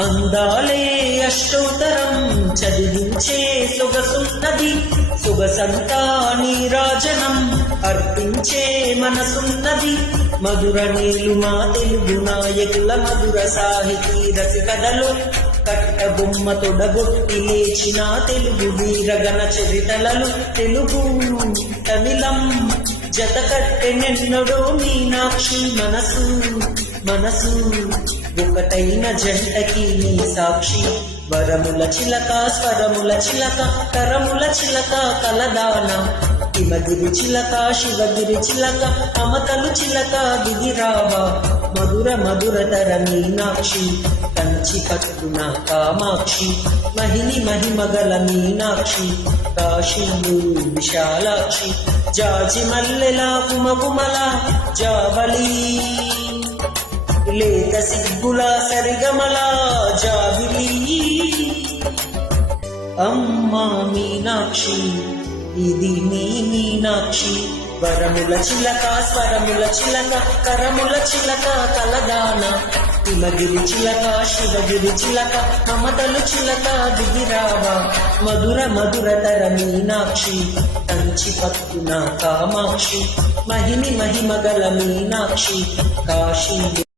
అందాలే అష్టోత్తరం చదివించే సొగసున్నది, సొగసంతా నీరాజనం అర్పించే మనసున్నది. మధుర నీలు మా తెలుగు నాయకుల మధుర సాహితీ రసికథలు, కట్ట బొమ్మ తొడగొట్టి లేచిన తెలుగు వీరగణ చరితలలు. తెలుగు తమిళం జత కట్టెనెన్నడో మీనాక్షి మనసు మనసు, ఒకటైన జంటకి నీ సాక్షి. వరముల చిలక స్వరముల చిలక తరముల చిలక కలదాన, హిమగిరి చిలక శివగిరి చిలక అమతలు చిలక దిగిరావా. మధుర మధురతర మీనాక్షి కంచి పట్టున కామాక్షి, మహిని మహిమగల మీనాక్షి కాశీలు విశాలాక్షి. జాజి మల్లెల కుమకుమల జావళి, లేత సిగ్గుల సరిగమల జాబిలి. అమ్మా మీనాక్షి ఇది నీ మీనాక్షి, వరముల చిలక స్వరముల చిలక కరముల చిలక కలదాన, హిమగిరి చిలక శివగిరి చిలక మమతలు చిలక దిగిరావా. మధుర మధురతర మీనాక్షి కంచి పట్టున కామాక్షి, మహిని మహిమగల మీనాక్షి కాశీ